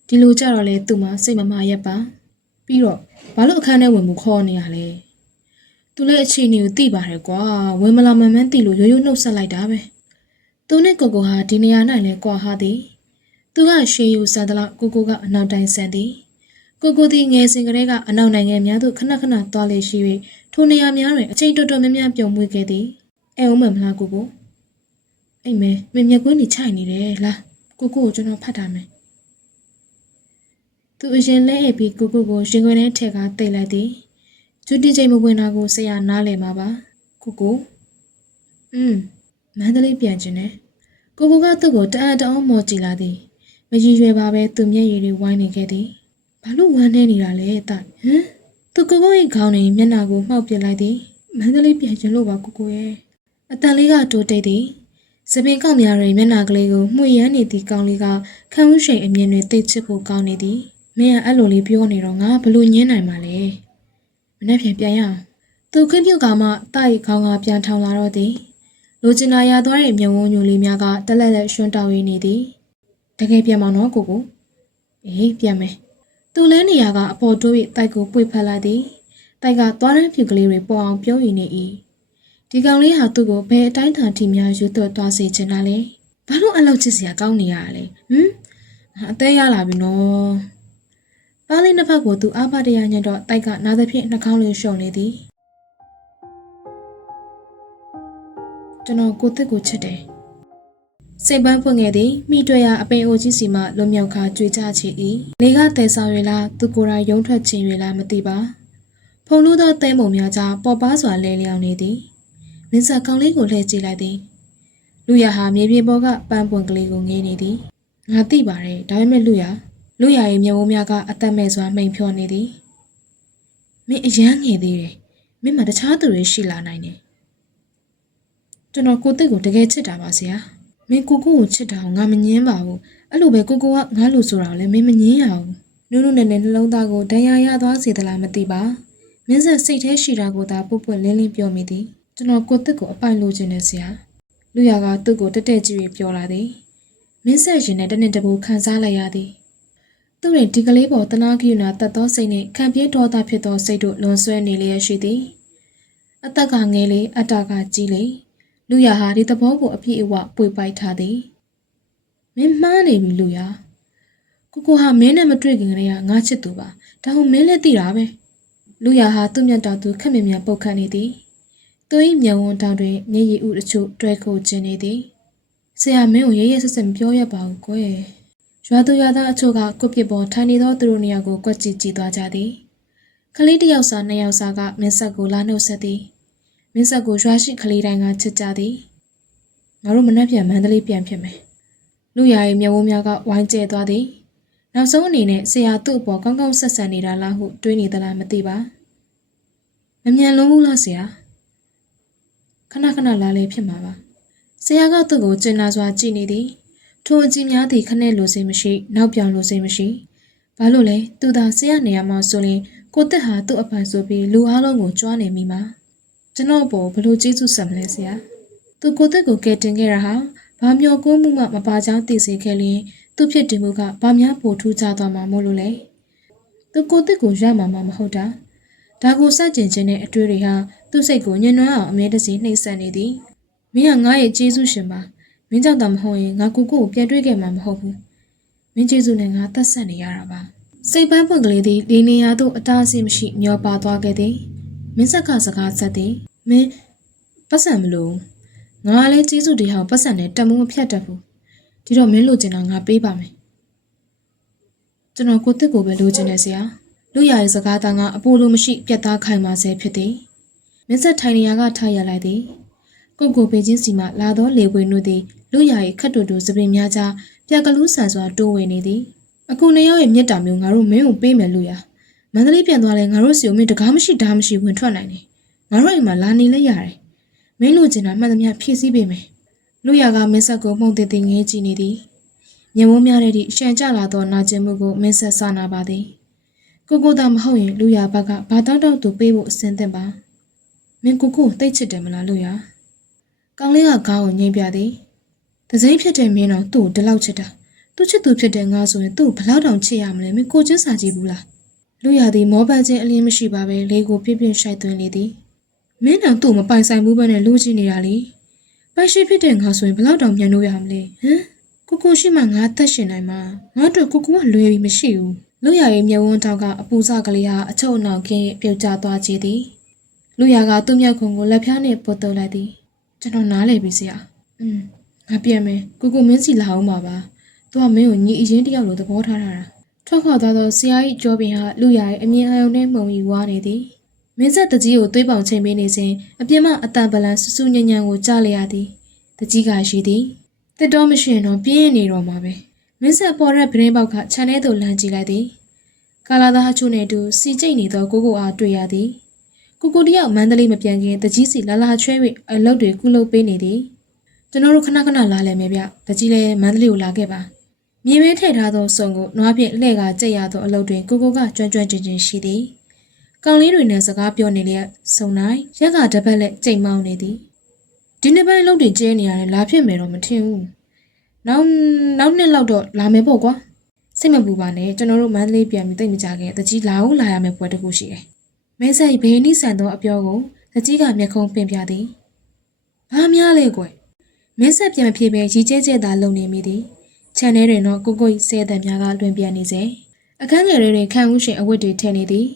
ဒီလိုကြတော့လေသူ့မှာစိတ်မမာရက်ပါပြီးတော့ဘာလို့အခန်းထဲဝင်မှုခေါ်နေရလဲသူလည်းအခြေအနေကိုသိပါတယ်ကွာဝင်မလာမှန်းသိလို့ရိုးနှုတ်ဆက်လိုက်တာပဲသူနဲ့ကိုဟာဒီနေရာ၌လဲကွာဟာသည်သူကရှေးယူဆန်တလောက်ကိုကအနောက်တိုင်းဆန်သည်ကိုသည်ငယ်စဉ်ကတည်းကအနောက်နိုင်ငံများသို့ခဏသွားလေရှိ၍ထိုနေရာများတွင်အချိန်တော်များများပြုံမွေးခဲ့သည်အဲဦးမမလားကိုအိမ်မဲမင်းမျက်ကွင်းနေချိုင်နေတယ်လားကိုကျွန်တော်ဖတ်ထားမယ်သူအရင်လဲပြီးကိုရင်ခွင်ထဲထည့်ကားတိတ်လိုက်သည်ကျူတီချိန်မဝင်တာကိုဆရာနားလည်မှာပါကိုမန္တလေးပြန်ကျင်တယ်ကိုကသူ့ကိုတအံ့တအောင်မော်ကြည့်လာသည်မရည်ရွယ်ပါပဲသူမျက်ရည်တွေဝိုင်းနေခဲ့သည်ဘာလို့ဝမ်းနေနေတာလဲတာသူရဲ့ခေါင်းနဲ့မျက်နှာကိုမှောက်ပစ်လိုက်သည်မန္တလေးပြန်ကျင်လို့ပါကိုရဲ့အတန်လေးကတိုးတိတ်သည်စပင်ကောက်များတွင်မျက်နှာကလေးကိုမှုရမ်းနေသည့်ကောင်လေးကခံဦးရှိန်အမြင်တွင်တိတ်ချစ်ဖို့ကောင်းနေသည်မင်းအဲ့လိုလေးပြောနေတော့ငါဘလို့ညင်းနိုင်မှာလဲမနေ့ပြန်ရအောင်သူခွင့်ပြုတ်ကမှတိုက်ခေါင်းကပြန်ထောင်လာတော့သည်လိုချင်လာရသွားတဲ့မြုံဝန်းညိုလေးများကတက်လက်ရွှွန်းတောက်ရင်းနေသည်တကယ်ပြန်မနော်ကိုအေးပြန်မယ်သူလဲနေရကအပေါ်တိုး၍တိုက်ကိုပွေဖက်လိုက်သည်တိုက်ကသွားတဲ့ဖြူကလေးတွေပေါ်အောင်ပြုံးရည်နေ၏ဒီကောင်လေးဟာသူ့ကိုဘယ်အတိုင်းထန်ထိများယူသွတ်သွားစေချင်တာလဲဘာလို့အလောက်ချစ်စရာကောင်းနေရလဲအသေးရလာပြီနော်ပါးလေးနှစ်ဖက်ကိုသူအားပါတရညံ့တော့တိုက်ကနားသဖြင့်နှာခေါင်းလေးရှုံနေသည်ကျွန်တော်ကိုတစ်ကိုချစ်တယ်စိတ်ပန်းဖွင့်ခဲ့သည်မိတွေ့ရအပင်အိုကြီးစီမှလွန်မြောက်ခါကြွေကြချ၏လေကတဲဆောင်၍လားသူကိုယ်တိုင်ရုံးထွက်ခြင်း၍လားမသိပါဖုန်လို့သောတဲမုံများကြားပေါ်ပါစွာလဲလျောင်းနေသည်မင်းစားကောင်လေးကိုလှည့်ကြည့်လိုက်သည်လူရဟာမြေပြင်ပေါ်ကပန်းပွင့်ကလေးကိုငေးနေသည်ငါသိပါတယ်ဒါပေမဲ့လူရရဲ့မျက်ဝန်းများကအသက်မဲ့စွာမှိန်ဖြောနေသည်မင်းအယမ်းငယ်သေးတယ်မင်းမတခြားသူတွေရှိလာနိုင်တယ်ကျွန်တော်ကိုတစ်ကိုတကယ်ချစ်တာပါဆရာမင်းကိုချစ်တာကိုငါမငင်းပါဘူးအဲ့လိုပဲကိုကငါလို့ဆိုတာကိုလည်းမင်းမငင်းရဘူးနုနဲ့နှလုံးသားကိုဒဏ်ရာရသွားစေသလားမသိပါမင်းဆက်စိတ်ထဲရှိတာကိုသာပုတ်ပွက်လင်းလင်းပြောမိသည်ကျွန်တော်ကိုတစ်ကိုအပိုင်လိုချင်တယ်ဆရာလူရကသူ့ကိုတက်ကြည့်ပြီးပြောလာသည်မင်းဆက်ရင်နဲ့တနေ့တပူခံစားလိုက်ရသည်သူ့ရဲ့ဒီကလေးပေါ်တနာကယူနာတတ်သောစိတ်နှင့်ခံပြေးဒေါသဖြစ်သောစိတ်တို့လွန်ဆွဲနေလျက်ရှိသည်အသက်ကငယ်လေအတ္တကကြီးလေလူရဟာဒီသဘောကိုအပြည့်အဝပွေပိုက်ထားသည်မင်းမှားနေပြီလူရကိုဟာမင်းနဲ့မတွေ့ခင်ကတည်းကငါချစ်သူပါဒါဟုမင်းလည်းသိတာပဲလူရဟာသူ့မျက်တောင်သူခက်မြင်မြန်ပုတ်ခတ်နေသည်သူ၏မျက်ဝန်းတောင်တွင်မျက်ရည်ဥအချို့တွဲခိုကျင်းနေသည်ဆရာမင်းကိုရဲရဲဆက်ဆက်မပြောရပါဘူးကွယ်ရွာသူရွာသားအချို့ကကိုပြစ်ပေါ်ထိုင်နေသောသူတို့နေရာကိုကွက်ကြည့်သွားကြသည်ကလေးတစ်ယောက်စာနှစ်ယောက်စာကမင်းဆက်ကိုလာနှုတ်ဆက်သည်မင်းဆက်ကိုရွာရှိကလေးတိုင်းကချစ်ကြသည်ငါတို့မနှက်ပြန်မန္တလေးပြန်ဖြစ်မယ်လူရရဲ့မျက်ဝန်းများကဝိုင်းကျဲသွားသည်နောက်ဆုံးအနေနဲ့ဆရာသူ့အပေါ်ကောင်းကောင်းဆက်ဆံနေတာလားဟုတွေးနေသလားမသိပါမမြန်လုံးဘူးလားဆရာ ခဏခဏလာလေဖြစ်မှာပါဆရာကသူ့ကိုကျင်နာစွာကြည့်နေသည်ထိုအကြည့်များသည်ခနဲ့လိုစိမရှိနောက်ပြောင်လိုစိမရှိဘာလို့လဲသူသာဆရာနေရာမှာဆိုရင်ကိုတက်ဟာသူ့အပိုင်ဆိုပြီးလူအားလုံးကိုကြွားနေမိမှာကျွန်တော်ပေါ်ဘလို့ကျေးဇူးဆက်မလဲဆရာသူကိုတက်ကိုကဲတင်ခဲ့တာဟာဘာမျောကိုမှုမှမပါကြောင်းသိစေခဲ့လျင်သူဖြစ်တည်မှုကဘာများပိုထူးခြားသွားမှာမို့လို့လဲသူကိုတက်ကိုရမှာမဟုတ်တာဒါကိုစကြင်ခြင်းတဲ့အတွေ့တွေဟာသူ့စိတ်ကိုညှဉ်းနှွမ်းအောင်အမြဲတစေနှိပ်စက်နေသည်မင်းကငါရဲ့ကျေးဇူးရှင်ပါမင်းကြောင့်တောင်မဟုတ်ရင်ငါကိုကိုပြန်တွေ့ခဲ့မှာမဟုတ်ဘူးမင်းကျေးဇူးနဲ့ငါသက်ဆက်နေရတာပါစိတ်ပန်းပွင့်ကလေးသည်ဒီနေရာသို့အတားအဆီးမရှိမျောပါသွားခဲ့သည်မင်းဆက်ကစကားဆက်သည်မင်းပတ်စံမလို့ငါလည်းကျေးဇူးတရားပတ်စံနဲ့တမိုးမဖြတ်တတ်ဘူးဒီတော့မင်းလိုချင်တာငါပေးပါမယ်ကျွန်တော်ကိုတက်ကိုပဲလိုချင်တယ်ဆရာလူရရဲ့စကားသားကအပိုလိုမရှိပြတ်သားခိုင်ပါစေဖြစ်သည်မင်းဆက်ထိုင်နေရာကထားရလိုက်သည်ကိုဘေးချင်းစီမှလာသောလေပွေနှုတ်သည်လူရရဲ့ခတ်တူတူစပင်များကြားပြက်ကလူးဆန်စွာတိုးဝင်နေသည်အခုနှစ်ယောက်ရဲ့မြတ်တာမျိုးငါတို့မင်းကိုပေးမယ်လူရမန္တလေးပြန်သွားလဲငါတို့စီကိုမင်းတကားမရှိဓာမရှိဝင်ထွက်နိုင်တယ်ငါတို့အိမ်မှာလာနေလဲရတယ်မင်းလိုချင်တာမှန်သမျှဖြည့်ဆည်းပေးမယ်လူရကမင်းဆက်ကိုမှုန်တင်တင်ငဲကြည့်နေသည်မျက်ဝန်းများတဲ့ရှန်ကျလာသောနာကျင်မှုကိုမင်းဆက်ဆနာပါသည်ကိုသာမဟုတ်ရင်လူရဘက်ကဘာတောက်သူပေးဖို့အစင်းသင့်ပါမင်းကိုတိတ်ချစ်တယ်မလားလူရကောင်းလေးကကားကိုငိမ့်ပြသည်တစိမ့်ဖြစ်တဲ့မင်းတော့သူ့ကိုဒီလောက်ချစ်တာသူချစ်သူဖြစ်တဲ့ငါဆိုရင်သူ့ကိုဘလောက်တောင်ချစ်ရမလဲမင်းကိုချင်းစာကြည့်ဘူးလားလူရသည်မောပန်းချင်းအလင်းမရှိပါပဲလေကိုပြင်းပြင်းရှိုက်သွင်းလေသည်မင်းတောင်သူ့မပိုင်ဆိုင်ဘူးပဲနဲ့လူချင်းနေတာလေပိုင်ရှိဖြစ်တဲ့ငါဆိုရင်ဘလောက်တောင်မြန်လို့ရမလဲဟမ်ကိုရှိမှငါသက်ရှင်နိုင်မှာငါတို့ကိုကလွယ်ပြီးမရှိဘူးလူရရဲ့မျက်ဝန်းတောက်ကအပူစကလေးဟာအချုံနောက်ခင်းပြုတ်ကျသွားကြသည်လူရကသူ့မျက်ခုံကိုလက်ဖြားနဲ့ပုတ်တုပ်လိုက်သည်ကျွန်တော်နားလေပြီဆရာငါပြန်မယ်ကိုမင်းစီလာအောင်ပါသူကမင်းကိုညီအရင်တယောက်လိုသဘောထားတာထွက်ခွာသွားသောဆရာကြီးကြောပင်ဟာလူရရဲ့အမြင်အာရုံနဲ့မှုံပြီးဝါနေသည်မင်းဆက်တကြီးကိုသွေးပေါင်ချိန်ပေးနေစဉ်အပြင်မှအတန်ပလန်ဆူဆူညံ့ညံ့ကိုကြားလိုက်ရသည်တကြီးကရှိသည်တစ်တော်မရှိရင်တော့ပြင်းနေတော့မှာပဲမင်းဆက်ပေါ်တဲ့ပရင်းပေါက်ကခြံထဲသို့လမ်းကြည့်လိုက်သည်ကာလာသားဟချုနဲ့တူစီကျိတ်နေသောကိုအားတွေ့ရသည်ကိုတယောက်မန္တလေးမပြန်ခင်တကြီးစီလာချွဲ၍အလုပ်တွေကုလုပ်ပေးနေသည်ကျွန်တော်တို့ခဏလာလဲမယ်ဗျတကြီးလည်းမန္တလေးကိုလာခဲ့ပါမြေမဲထည့်ထားသောစုံကိုနွားဖြင့်လှဲ့ကကြက်ရသောအလုပ်တွင်ကိုကကျွမ်းကျင်ရှိသည်ကောင်လေးတွေနဲ့စကားပြောနေလျက်စုံနိုင်ရက်ကတပတ်လက်ကြိမ်မောင်းနေသည်ဒီနေ့ပိုင်းလုပ်တွေကျဲနေရတယ်လာဖြစ်မယ်တော့မထင်ဘူးနောက်နှစ်လောက်တော့လာမယ်ပေါ့ကွာစိတ်မပူပါနဲ့ကျွန်တော်တို့မန္တလေးပြန်ပြီးတိတ်မကြခင်တကြီးလာအောင်လာရမယ်ပွဲတကူရှိတယ်မဲဆိုင်ဘေးနီးဆန်သောအပြောကိုတကြီးကမျက်ခုံးပင်ပြသည်ဘာများလဲကွယ်မဲဆက်ပြန်မဖြစ်ပဲရီကျဲသာလုံနေမိသည်ခြံထဲတွင်တော့ကိုဆဲတဲ့များကလွင်ပြန်နေစေအခန်းငယ်တွင်ခံဦးရှင်အဝတ်တွေထည့်နေသည်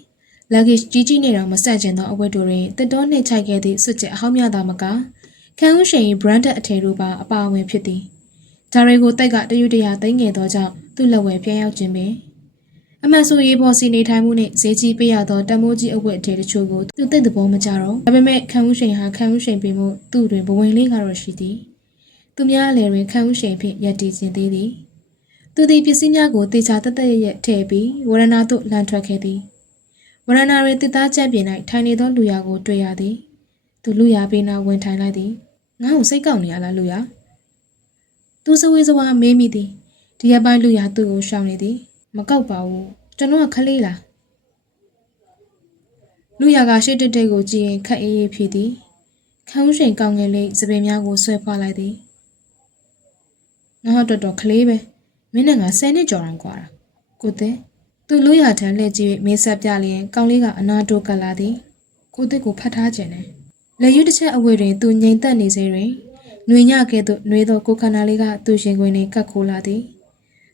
luggage ကြီးနေတော့မဆက်ကျင်သောအဝတ်တို့တွင်တစ်တော်နှိပ်ချိုက်ခဲ့သည့်စွတ်ချက်အဟောင်းများသာမကခံဦးရှင်၏ branded အထည်တို့ပါအပါအဝင်ဖြစ်သည်ဒါတွေကိုတိုက်ကတရွတရာသိငယ်သောကြောင့်သူ့လက်ဝဲပြန်ရောက်ခြင်းပင်အမှန်ဆိုရေးပေါ်စီနေထိုင်မှုနှင့်ဈေးကြီးပေးရသောတမိုးကြီးအဝတ်အထည်တချို့ကိုသူသိတဲ့ဘောမကြတော့ဒါပေမဲ့ခံဦးရှင်ဟာခံဦးရှင်ပင်မှုသူ့တွင်ဘဝင်လေးကတော့ရှိသည်သူများအလယ်တွင်ခံဦးရှင်ဖြင့်ရည်တည်ခြင်းသေးသည်သူသည်ပစ္စည်းများကိုတေချာတသက်ရထည့်ပြီးဝရဏသို့လမ်းထွက်ခဲ့သည်ဝရဏတွင်တစ်သားချက်ပြင်၌ထိုင်နေသောလူရကိုတွေ့ရသည်သူလူရပေးနောက်ဝင်ထိုင်လိုက်သည်ငါ့ကိုစိတ်ကောက်နေရလားလူရသူစဝေးစဝါမေးမိသည်ဒီရက်ပိုင်းလူရသူ့ကိုရှောင်နေသည်မကောက်ပါဘူးကျွန်တော်ကခလေးလားလူရကရှေ့တက်ကိုကြည့်ရင်ခက်အေးအေးဖြစ်သည်ခံဦးရှင်ကောင်းငယ်လေးစပင်များကိုဆွဲဖွာလိုက်သည်ငါတော်ခလေးပဲမင်းနဲ့ငါ10နှစ်ကျော်တောင်กว่าတာကိုတဲ့သူလူရထမ်းလှည့်ကြည့်မေးဆက်ပြလျင်ကောင်းလေးကအနာတိုးကပ်လာသည်ကိုတဲ့ကိုဖတ်ထားခြင်းနဲ့လက်ရွတစ်ချက်အဝေးတွင်သူငိမ်သက်နေစေတွင်နှွေညကဲ့သို့နှွေသောကိုခန္ဓာလေးကသူ့ရှင်ခွင်နှင့်ကပ်ခိုးလာသည်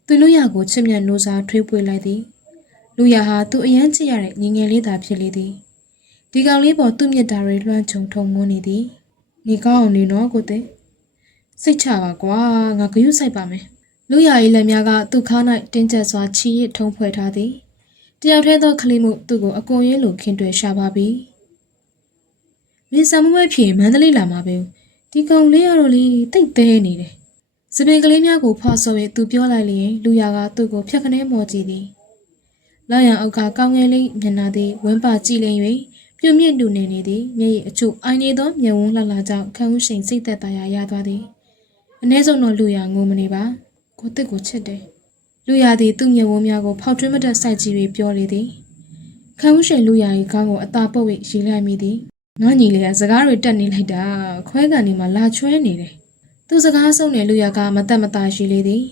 သူလူရကိုချစ်မြတ်နိုးစားထွေးပွေလိုက်သည်လူရဟာသူအယမ်းချစ်ရတဲ့ညီငယ်လေးသာဖြစ်လေသည်ဒီကောင်လေးပေါ်သူ့မြတ်တာတွေလွှမ်းခြုံထုံမွန်းနေသည်နေကောင်းအောင်နေနော်ကိုတဲ့စိတ်ချပါကွာငါဂရုစိုက်ပါမယ်လူရ၏လက်များကသူ့ခါး၌တင်းကျပ်စွာချီရစ်ထုံးဖွဲ့ထားသည်တယောက်တည်းသောကလေးမှုသူ့ကိုအကုန်ရင်းလိုခင်တွယ်ရှာပါပြီမင်းစမမွဲဖြေမန္တလေးလာမှာပဲဒီကောင်လေးရတော့လေတိတ်သေးနေတယ်စပင်ကလေးများကိုဖောက်ဆော်၍သူပြောလိုက်လျင်လူရကသူ့ကိုဖြတ်ခနဲမော်ကြည့်သည်လောက်ရန်အောက်ကကောင်းငယ်လေးမျက်နှာသည်ဝင်းပါကြည့်လျင်၍ ပြုံမြင့်တူနေနေသည်မျက်ရည်အချို့အိုင်နေသောမျက်ဝန်းလှလှကြောင့်ခန်းဦးရှိန်စိတ်သက်သာရာရသွားသည်အ ਨੇ ဆုံးတော့လူရငုံမနေပါကိုတစ်ကိုချစ်တယ်လူရသည်သူ့မျက်ဝန်းများကိုဖောက်ထွင်းမတတ်စိုက်ကြည့်၍ပြောလေသည်ခန်းဦးရှိန်လူရ၏ခေါင်းကိုအသာပုတ်၍ရီလိုက်မိသည်ငါညီလေးကစကားတွေတက်နေလိုက်တာခွဲကန်ဒီမှာလာချွဲနေတယ်သူစကားဆုံးနေလူရကမတက်မတာရှိလေသည်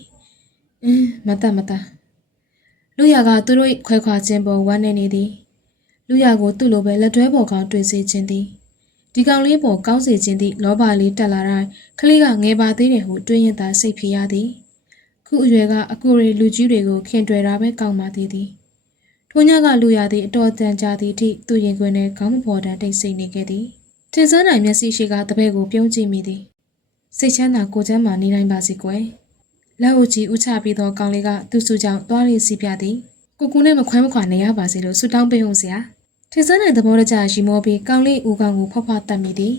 မတက်မတာလူရကသူတို့ခွဲခွာခြင်းပေါ်ဝမ်းနေနေသည်လူရကိုသူ့လိုပဲလက်တွဲပေါ်ကောင်းတွေ့စေခြင်းသည်ဒီကောင်လေးပေါ်ကောင်းစေခြင်းသည်လောဘလေးတက်လာတိုင်းကလေးကငယ်ပါသေးတယ်ဟုတွေးရင်သာစိတ်ဖြစ်ရသည်ခုအရွယ်ကအကူရီလူကြီးတွေကိုခင်တွယ်တာပဲကောင်းပါသေးသည်ထိုညကလူရသည်အတော်တန်ကြာသည့်အထိသူ့ရင်ခွင်ထဲခေါင်းမပေါ်တန်တိတ်ဆိတ်နေခဲ့သည်ထင်စမ်းနိုင်မျက်စိရှိကတပည့်ကိုပြုံးကြည့်မိသည်စိတ်ချမ်းသာကိုယ်ချမ်းသာနေနိုင်ပါစေကွယ်လက်အုပ်ကြီးဥချပြီးသောကောင်လေးကသူ့စုကြောင့်သွားရည်စီးပြသည်ကိုကူနဲ့မခွဲမခွာနေရပါစေလို့ဆုတောင်းပေးအောင်ဆရာထင်စမ်းနိုင်သဘောတကျရီမောပြီးကောင်လေးဦးကောင်ကိုဖောက်ဖောက်တတ်မိသည်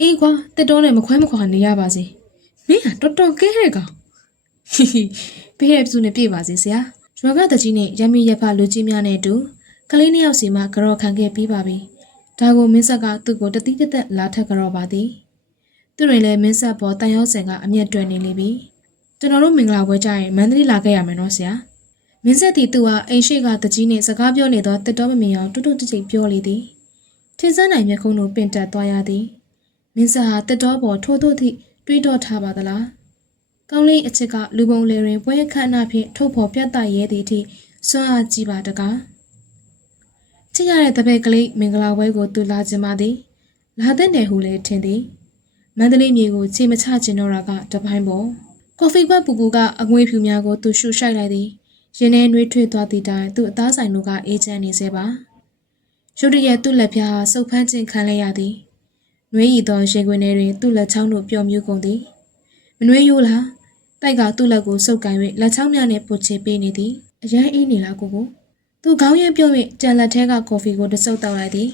အေးကွာတက်တော်နဲ့မခွဲမခွာနေရပါစေမင်းကတော်တော်ကဲတဲ့ကောင်ဟီဟီပေးရပြစုနဲ့ပြေးပါစေဆရာရွာကတကြီးနဲ့ရမီရဖလူကြီးများနဲ့အတူကလေးနှစ်ယောက်စီမှကြော်ခံခဲ့ပြီးပါပြီဒါကိုမင်းဆက်ကသူ့ကိုတတိတသက်လာထက်ကြော်ပါသည်သူတွေလည်းမင်းဆက်ပေါ်တန်ရောစင်ကအမျက်တွယ်နေလိမ့်ပြီကျွန်တော်တို့မင်္ဂလာပွဲကြရင်မန္တလေးလာခဲ့ရမယ်နော်ဆရာမင်းဆက်တီသူဟာအိမ်ရှိကတကြီးနဲ့စကားပြောနေတော့တက်တော်မမြင်အောင်တူတူတိတ်တိတ်ပြောလေသည်ထင်စမ်းနိုင်မျက်ခုံးတို့ပင်တက်သွားရသည်မင်းဆက်ဟာတက်တော်ပေါ်ထိုးထိုးသည့်တွေးတော့ထားပါသလားကောင်းလေးအချစ်ကလူပုံလေရင်ပွဲခန့်အဖြင့်ထုတ်ဖော်ပြသရဲသည့်အထိစွမ်းအားကြီးပါတကားချစ်ရတဲ့တပည့်ကလေးမင်္ဂလာပွဲကိုသူလာခြင်းပါသည်လာတဲ့နယ်ဟုလည်းထင်သည်မန္တလေးမြေကိုခြေမချခြင်းတော့ကတပိုင်းပေါ်ကော်ဖီကွက်ပူပူကအငွေဖြူများကိုသူရှူရှိုက်လိုက်သည်ရင်ထဲနှွေးထွေးသွားသည့်တိုင်သူ့အသားဆိုင်တို့ကအေးချမ်းနေစေပါရုတ်တရက်သူ့လက်ပြားစုပ်ဖမ်းခြင်းခံလိုက်ရသည်နှွေးရည်သောရင်ခွင်ထဲတွင်သူ့လက်ချောင်းတို့ပျော်မြူးကုန်သည်မနှွေးရိုးလားတိုက်ကသူ့လက်ကိုစုပ်ကန်၍လက်ချောင်းများနှင့်ပုတ်ချပေးနေသည်အရန်အေးနေလားကိုသူခေါင်းရမ်းပြုံး၍ကြံလက်ထဲကကော်ဖီကိုတစုပ်တောက်လိုက်သည်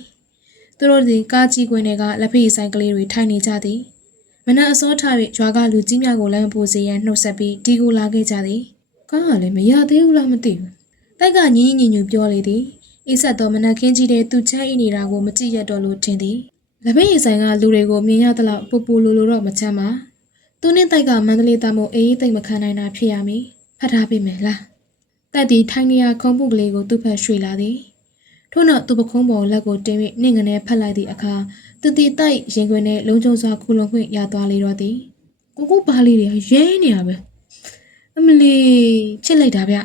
သူတို့သည်ကားကြီးကွင်းတွေကလက်ဖက်ဆိုင်ကလေးတွေထိုင်နေကြသည်မနက်အစောထား၍ရွာကလူကြီးများကိုလမ်းပို့စေရန်နှုတ်ဆက်ပြီးဒီကိုလာခဲ့ကြသည်ကားကလည်းမရသေးဘူးလားမသိဘူးတိုက်ကညင်းညင်ညူပြောလေသည်အေးဆက်သောမနက်ခင်းကြီးတဲ့သူချမ်းအေးနေတာကိုမကြည့်ရတော့လို့ထင်သည်လက်ဖက်ဆိုင်ကလူတွေကိုမြင်ရသလောက်ပူပူလိုလိုတော့မချမ်းပါသူနှင့်တိုက်ကမန္တလေးသားမို့အေးသိမ့်မခံနိုင်တာဖြစ်ရမည်ဖတ်ထားပေးမယ်လားတက်တီထိုင်းနေရခုံးပုတ်ကလေးကိုသူ့ဖက်ရွှေ့လာသည်ထို့နောက်သူ့ပခုံးပေါ်လက်ကိုတင်း၍နှင့်ငနဲ့ဖတ်လိုက်သည့်အခါသူတီတိုက်ရင်ခွင်နဲ့လုံးကျုံစွာခုလုံခွင့်ရသွားလေတော့သည်ကိုပါလေးတွေရဲနေရပဲအမလီချစ်လိုက်တာဗျ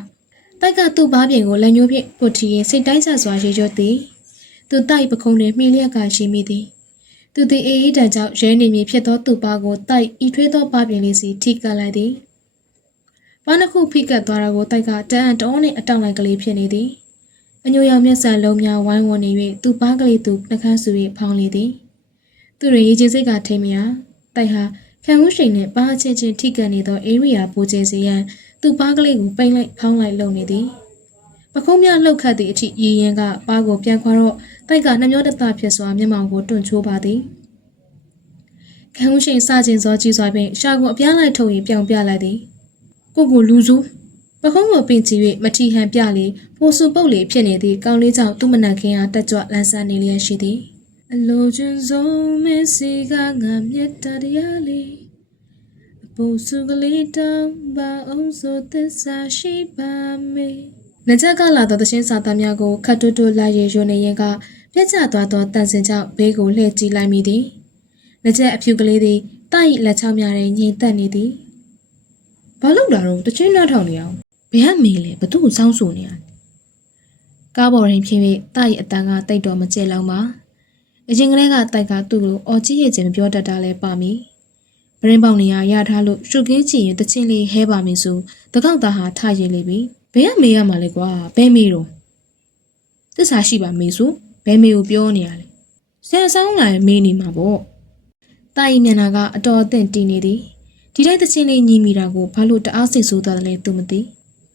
တိုက်ကသူ့ဘားပြင်ကိုလက်ညှိုးဖြင့်ပုတ်ထီရင်စိတ်တိုင်းဆစွာရေချွတ်သည်သူတိုက်ပခုံးတွင်မှီလျက်ကရှိမိသည်သူသည်အေးအေးတန်ကြောင့်ရဲနေမည်ဖြစ်သောသူ့ပါကိုတိုက်ဤထွေးသောဘားပြင်လေးစီထိကပ်လိုက်သည်ဘာနှစ်ခုဖိကပ်သွားတာကိုတိုက်ကတန်းတောနှင့်အတောင်လိုက်ကလေးဖြစ်နေသည်အညိုရောင်မျက်စံလုံးများဝိုင်းဝန်းနေ၍သူ့ဘားကလေးသူနှကန်းဆူ၍ဖောင်းလေသည်သူ့ရေချင်းစိတ်ကထိမ့်မရတိုက်ဟာခံဦးရှိန်နှင့်ပါချင်းချင်းထိကပ်နေသောအေရီယာပိုကျဲစေရန်သူ့ဘားကလေးကိုပိန်လိုက်ဖောင်းလိုက်လုပ်နေသည်ပခုံးများလှုပ်ခတ်သည့်အထိရည်ရင်ကပါးကိုပြန်ခွာတော့တိုက်ကနှမျောတတဖြစ်စွာမျက်မှောင်ကိုတွန့်ချိုးပါသည်ခံဦးရှိန်စခြင်းစောကြီးစွာဖြင့်ရှာကိုအပြားလိုက်ထုတ်၍ပြောင်ပြလိုက်သည်ကိုလူစုပခုံးကိုပင်ချီ၍မထီဟန်ပြလေပိုစုပုတ်လေဖြစ်နေသည့်ကောင်းလေးကြောင့်သူ့မနက်ခင်းအားတက်ကြွလန်းဆန်းနေလျက်ရှိသည်အလိုချင်ဆုံးမင်းစီကငါမြတ်တရားလေးအပူစုကလေးတောင်းပါအောင်ဆိုသစ္စာရှိပါမေနကြကလာသောသရှင်စာသားများကိုခတ်တွတ်တွတ်လိုက်ရရွနေရင်ကပြက်ကျသွားသောတန်စင်ကြောင့်ဘေးကိုလှည့်ကြည့်လိုက်မိသည်နကြအဖြူကလေးသည်တာ၏လက်ချောင်းများတွင်ငြိမ်သက်နေသည်ဘာလို့လာတော့တချင်းနှောက်ထောင်နေအောင်ဘယ်ကမေးလဲဘသူ့ကိုစောင်းဆိုနေရကားပေါ်ရင်ဖြစ်ဖြစ်တာ၏အတန်းကတိတ်တော်မကျဲလောက်ပါအရင်ကလေးကတိုက်ကသူ့ကိုအော်ကြီးရဲ့ခြင်းမပြောတတ်တာလဲပါမီဗရင်ပေါင်နေရထားလို့ရှုကင်းချင်ရင်တချင်းလေးဟဲပါမည်ဆိုတကောက်သားဟာထရည်လေပြီဘယ်ကမေးရမှာလဲကွာဘယ်မေးတော့သစ္စာရှိပါမေးဆိုဘယ်မေးကိုပြောနေရလဲဆန်ဆောင်လာမေးနေမှာပေါ့တာ၏မျက်နှာကအတော်အသင့်တီးနေသည်ဒီတိုင်းတချင်းလေးညီမိတာကိုဘာလို့တအားစိတ်ဆိုးသွားတယ်လဲသူမသိ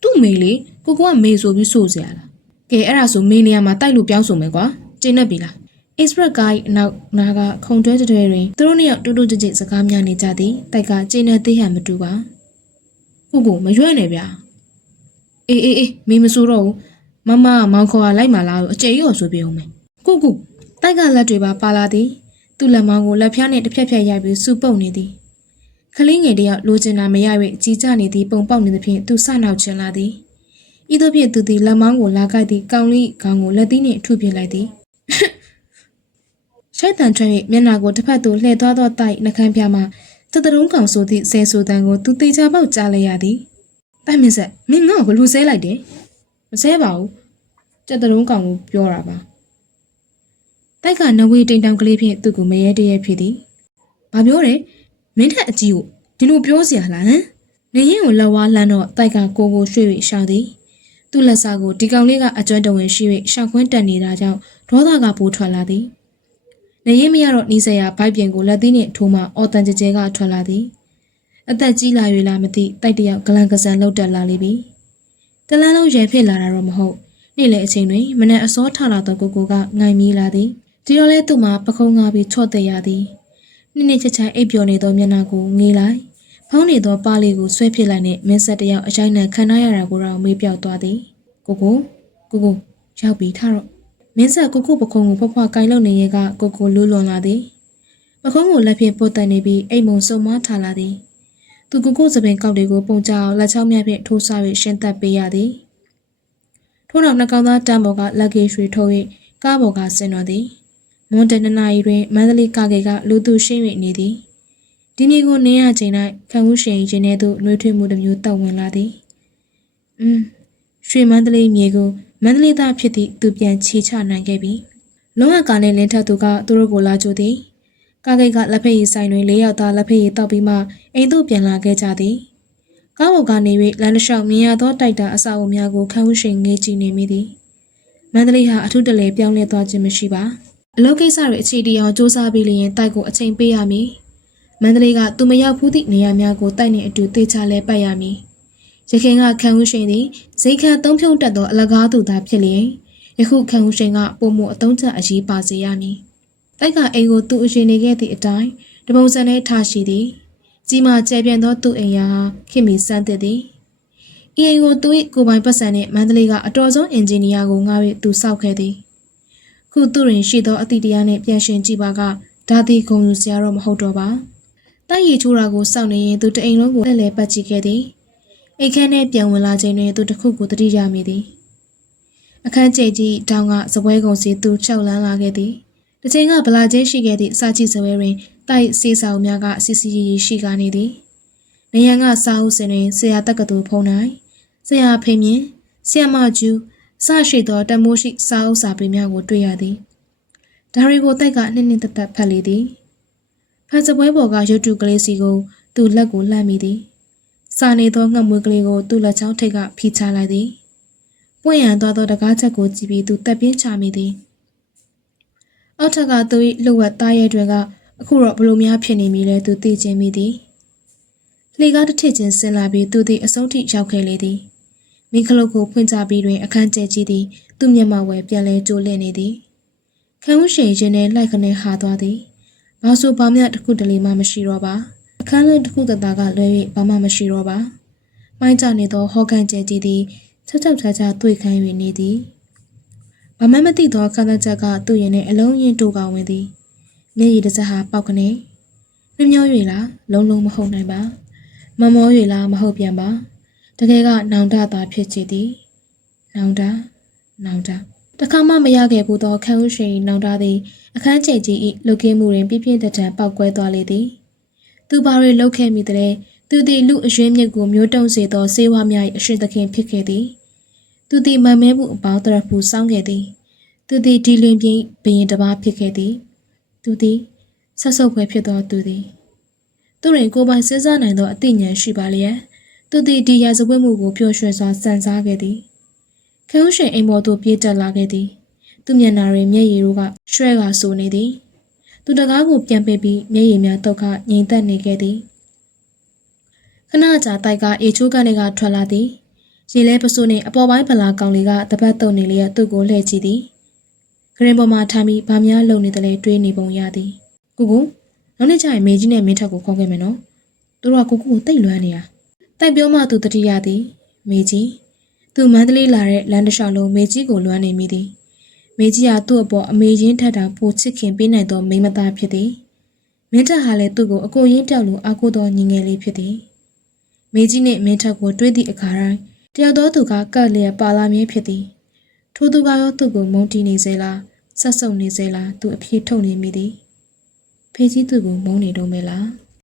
သူ့မေးလေကိုကမေးဆိုပြီးဆိုစရာလားကဲအဲ့ဒါဆိုမေးနေရမှာတိုက်လို့ပြောင်းဆိုမယ်ကွာကျင်းနေပြီလား Express ကားအနောက်နာကခုံတွဲတွဲတွင်သူတို့နှစ်ယောက်တူတူကြကြစကားများနေကြသည်တိုက်ကကျင်းနေသေးဟန်မတူပါကိုမရွက်နဲ့ဗျာအေးမေးမဆိုတော့ဘူးမမမောင်ခေါ်လိုက်မှလားလို့အကျယ်ရောဆိုပြအောင်မယ်ကို တိုက်ကလက်တွေပါပါလာသည်သူ့လက်မောင်းကိုလက်ဖျားနှင့်တစ်ဖြက်ဖြက်ရိုက်ပြီးစူပုတ်နေသည်ခလေးငယ်တယောက်လိုချင်တာမရ၍ကြီးကြနေသည်ပုံပေါက်နေသဖြင့်သူဆနောက်ချင်လာသည်ဤသို့ဖြင့်သူသည်လက်မောင်းကိုလာကိုက်သည့်ကောင်းလေးခေါင်းကိုလက်သီးနှင့်ထုပစ်လိုက်သည်ရှိုက်တန်ထွက်၍မျက်နှာကိုတစ်ဖက်သို့လှည့်သွားသောတိုက်နှကန်းပြမှစတရုံးကောင်ဆိုသည့်ဆဲဆိုတန်ကိုသူတေချာပေါက်ကြားလိုက်ရသည်တိုက်မင်းဆက်မင်းငါ့ကိုဘလို့ဆဲလိုက်တယ်မဆဲပါဘူးစတရုံးကောင်ကိုပြောတာပါတိုက်ကနဝေတိမ်တောင်ကလေးဖြင့်သူ့ကိုမရဲတရဲဖြစ်သည်ဘာပြောတယ်မင်းထက်အကြီးကိုဒီလိုပြောเสียလားဟမ်နေရင်ကိုလက်ဝါးလှမ်းတော့တိုက်ကကိုရွှေ့၍ရှောင်သည်သူ့လက်စာကိုဒီကောင်လေးကအကျွမ်းတဝင်ရှိ၍ရှောင်ခွင်းတက်နေတာကြောင့်ဒေါသကပိုးထွက်လာသည်နေရင်မရတော့နီးစရာဘိုက်ပြင်ကိုလက်သီးနှင့်ထိုးမှအော်တန်ကြဲကထွက်လာသည်အသက်ကြီးလာ၍လားမသိတိုက်တယောက်ဂလန်ကစံလောက်တက်လာလိမ့်ပြီတလန်းလုံးရံဖြစ်လာတာတော့မဟုတ်နေ့လေအချိန်တွင်မနက်အစောထလာသောကိုကငိုင်မီလာသည်ဒီတော့လဲသူ့မှာပခုံးငါပြီးချော့တဲ့ရသည်နှစ်ချက်ချိုင်အိပ်ပျော်နေသောမျက်နှာကိုငေးလိုက်ဖောင်းနေသောပါးလေးကိုဆွဲပစ်လိုက်နှင့်မင်းဆက်တယောက်အချိုင်းနဲ့ခံထားရတာကိုတော့မေးပြောက်သွားသည်ကိုရောက်ပြီးထားတော့မင်းဆက်ကိုပခုံးကိုဖွားဖွားကိုင်လုံနေရဲ့ကကိုလူးလွန်လာသည်ပခုံးကိုလက်ဖြင့်ပုတ်တက်နေပြီးအိမ်မုံစုံမထားလာသည်သူကိုစပင်ကောက်တွေကိုပုံချအောင်လက်ချောင်းများဖြင့်ထိုးဆ၍ရှင်းသက်ပေးရသည်ထို့နောက်နှကောင်သားတန်းပေါ်ကလက်ကေးရွှေထုတ်၍ကားပေါ်ကဆင်းတော်သည်မွန်တနနာရီတွင်မန္တလေးကားကေကလူသူရှင်း၍နေသည်ဒီနေ့ကိုနင်းရချိန်၌ခံဦးရှင်ရင်ထဲသို့နှွေးထွေးမှုတစ်မျိုးတောက်ဝင်လာသည်ရွှေမန္တလေးမြေကိုမန္တလေးသားဖြစ်သည့်သူပြန်ချေချနိုင်ခဲ့ပြီလုံးဝကားနဲ့လင်းထက်သူကသူတို့ကိုလာကြိုသည်ကားကိတ်ကလက်ဖက်ရည်ဆိုင်တွင်၄ယောက်သားလက်ဖက်ရည်တောက်ပြီးမှအိမ်သို့ပြန်လာခဲ့ကြသည်ကားပေါ်ကနေ၍လမ်းတစ်လျှောက်မြင်ရသောတိုက်တာအစာအုပ်များကိုခံဦးရှင်ငေးကြည့်နေမိသည်မန္တလေးဟာအထူးတလဲပြောင်းလဲသွားခြင်းမရှိပါအလုပ်ကိစ္စတွေအခြေတီအောင်စူးစမ်းပြီးလျင်တိုက်ကိုအချိန်ပေးရမည်မန္တလေးကသူမရောက်ဘူးသည့်နေရာများကိုတိုက်နှင့်အတူတေချာလဲပတ်ရမည်ရခင်ကခံဦးရှင်သည်ဇိတ်ခန့်သုံးဖြုံတက်သောအလကားသူသားဖြစ်လျင်ယခုခံဦးရှင်ကပုံမှုအသုံးချအရေးပါစေရမည်တိုက်ကအိမ်ကိုသူ့အရှင်နေခဲ့သည့်အတိုင်းတပုံစံနဲ့ထားရှိသည်ကြီးမားကျယ်ပြန့်သောသူ့အိမ်ယာခင်မီစမ်းသစ်သည်ဤအိမ်ကိုသူ၏ကိုပိုင်ပတ်စံနှင့်မန္တလေးကအတော်ဆုံးအင်ဂျင်နီယာကိုငှား၍သူစောက်ခဲ့သည်ခုသူတွင်ရှိသောအသည့်တရားနှင့်ပြန်ရှင်ကြည့်ပါကဒါသည်ဂုံယူစရာတော့မဟုတ်တော့ပါတိုက်ရည်ချိုးတာကိုစောင့်နေရင်သူတအိမ်လုံးကိုလဲပတ်ကြည့်ခဲ့သည်အိမ်ခန်းထဲပြန်ဝင်လာချိန်တွင်သူတစ်ခုကိုတတိယမိသည်အခန်းကျဲကြီးတောင်ကစပွဲကုံစီသူ၆လန်းလာခဲ့သည်တစ်ချိန်ကဗလာကျဲရှိခဲ့သည့်စာကြည့်စပွဲတွင်တိုက်စေးဆောင်များကစီစီရီရှိကနေသည်နေရန်ကစာအုပ်စင်တွင်ဆရာတက္ကသိုလ်ဖုံးနိုင်ဆရာဖေမြင့်ဆရာမကျူစရှိသောတမိုးရှိစာအုပ်စာပေများကိုတွေ့ရသည်ဒါတွေကိုတိုက်ကနှစ်သက်ဖတ်လေသည်ဖတ်စပွဲပေါ်ကရုပ်တုကလေးစီကိုသူ့လက်ကိုလှမ်းမိသည်စာနေသောငှက်မွေးကလေးကိုသူ့လက်ချောင်းထိပ်ကဖိချလိုက်သည်ပွင့်ရန်သွားသောတကားချက်ကိုကြည့်ပြီးသူတက်ပြင်းချမိသည်အောက်ထက်ကသူ၏လှုပ်ဝက်သားရဲတွေကအခုတော့ဘလို့များဖြစ်နေပြီလဲသူသိချင်မိသည်လေကားတစ်ထစ်ချင်းဆင်းလာပြီးသူသည်အဆုံးထိရောက်ခဲ့လေသည်မိခလုတ်ကိုဖွင့်ချပြီးတွင်အခန်းကျဲကြီးသည်သူ့မျက်မှောက်ဝဲပြန်လဲကျိုးလင့်နေသည်ခံဦးရှိန်ရင်နဲ့လိုက်ခနဲ့ဟာသွားသည်ဘာဆိုဘာမှတစ်ခုတလေမှမရှိတော့ပါအခန်းလုံးတစ်ခုတသားကလွဲ၍ဘာမှမရှိတော့ပါမိုင်းကြနေသောဟောကန်ကျဲကြီးသည်ချက်ချာတွေ့ခိုင်း၍နေသည်ဘာမှမသိသောခန္ဓာချက်ကသူ့ရင်နဲ့အလုံးရင်တိုးကောင်ဝင်သည်မျက်ရည်တစ်စက်ဟာပေါက်ကနေနှမျော၍လားလုံးမဟုတ်နိုင်ပါမမော၍လားမဟုတ်ပြန်ပါတကယ်ကနောင်တသာဖြစ်ချေသည်နောင်တတခါမှမရခဲ့ဘူးသောခံဦးရှင်နောင်တသည်အခန်းကျဲကြီး၏လုကင်းမှုတွင်ပြင်းပြင်းထန်ထန်ပေါက်ကွဲသွားလေသည်သူဘာတွေလုပ်ခဲ့မိတဲ့သူသည်လူအရွေးမြစ်ကိုမျိုးတုံစေသောစေဝါများ၏အရှင်သခင်ဖြစ်ခဲ့သည်သူသည်မမဲမှုအပေါင်းတရဖူစောင်းခဲ့သည်သူသည်ဒီလင်းပြင်းဘရင်တစ်ပါးဖြစ်ခဲ့သည်သူသည်ဆက်ဆုပ်ဖွယ်ဖြစ်သောသူသည်သူတွင်ကိုယ်ပိုင်စဉ်းစားနိုင်သောအသိဉာဏ်ရှိပါလျက်သူသည်ဒီရာဇဝတ်မှုကိုပျော်ရွှင်စွာစံစားခဲ့သည်ခံဦးရှင်အိမ်ပေါ်သို့ပြေးတက်လာခဲ့သည်သူမျက်နှာတွင်မျက်ရည်တို့ကရွှဲကာဆိုနေသည်သူတကားကိုပြန်ပိတ်ပြီးမျက်ရည်များတုတ်ခငြိမ်သက်နေခဲ့သည်ခဏကြာတိုက်ကအေချိုးကနေကထွက်လာသည်ရေလဲပစိုးနှင့်အပေါ်ပိုင်းဗလာကောင်လေးကတပတ်တုံနေလျက်သူ့ကိုလှည့်ကြည့်သည်ဂရင်ပေါ်မှာထိုင်ပြီးဗာများလုံနေတယ်လေတွေးနေပုံရသည်ကိုနောက်နေ့ကျရင်မေကြီးနဲ့မင်းထက်ကိုခေါ်ခဲ့မယ်နော်သူတို့ကကိုတိတ်လွမ်းနေတာတိုက်ပြောမှသူတတိယသည်မေကြီးသူမန္တလေးလာတဲ့လမ်းတစ်လျှောက်လုံးမေကြီးကိုလွမ်းနေမိသည် မေကြီးဟာသူ့အပေါ်အမေရင်းထက်တောင်ပိုချစ်ခင်ပေးနိုင်သောမိန်းမသားဖြစ်သည်မင်းထက်ဟာလည်းသူ့ကိုအကိုရင်းတောက်လိုအားကိုးသောညီငယ်လေးဖြစ်သည်မေကြီးနှင့်မင်းထက်ကိုတွေးသည့်အခါတိုင်းတယောက်သောသူကကပ်လျက်ပါလာမည်ဖြစ်သည်ထိုသူကရောသူ့ကိုမုန်းတီးနေစေလားဆက်ဆုပ်နေစေလားသူအပြေထုတ်နေမိသည်ဖေကြီးသူ့ကိုမုန်းနေတော့မယ်လား